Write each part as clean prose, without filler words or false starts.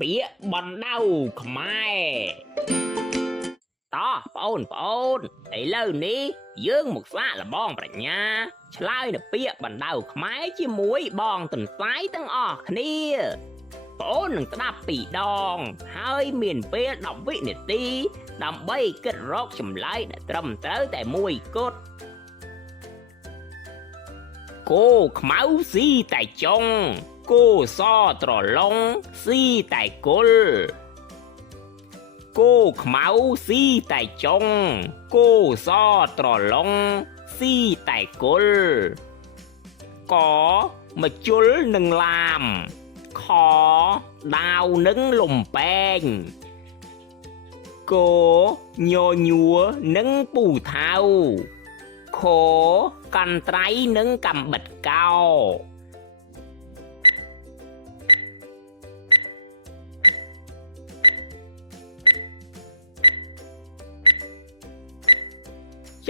ពាក្យបណ្ដៅខ្មែរតោះបងប្អូនឥឡូវនេះយើងមកសាកល្បងប្រាជ្ញាឆ្លើយនៅពាក្យបណ្ដៅខ្មែរជាមួយបងទន្សាយទាំងអស់គ្នាបងអូននឹងស្ដាប់2ដងហើយមានពេល10វិនាទីដើម្បីគិតរកចម្លើយដែលត្រឹមត្រូវតែមួយគត់គោខ្មៅស៊ីតែចុងគោសត្រឡុងស៊ីតែគល់គោខ្មៅស៊ីតែចុងគោសត្រឡុងស៊ីតែគល់កម្ជុលនឹងឡាមខដាវនឹងលំបែងគញញួរនឹងពូថៅខកាន់ត្រៃនឹងកំបិតកោ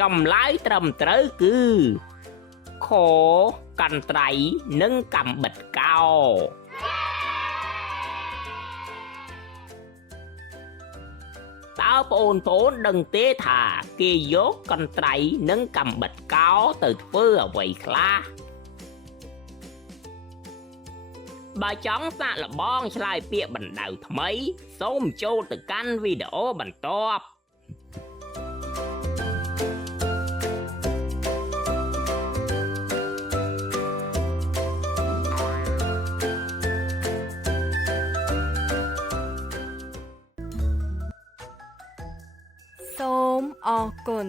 ចម្លើយត្រឹមត្រូវគឺខកាន់ត្រៃនិងកំបិតកោតើបងប្អូនដឹងទេថាគេយកកន្ត្រៃនិងកំបិតកោទៅធ្វើអ្វីខ្លះបើចង់សាកល្បងឆ្លើយពាក្យបណ្ដៅថ្មីសូមចូលទៅកាន់វីដេអូបន្ទាប់សូមអរគុណ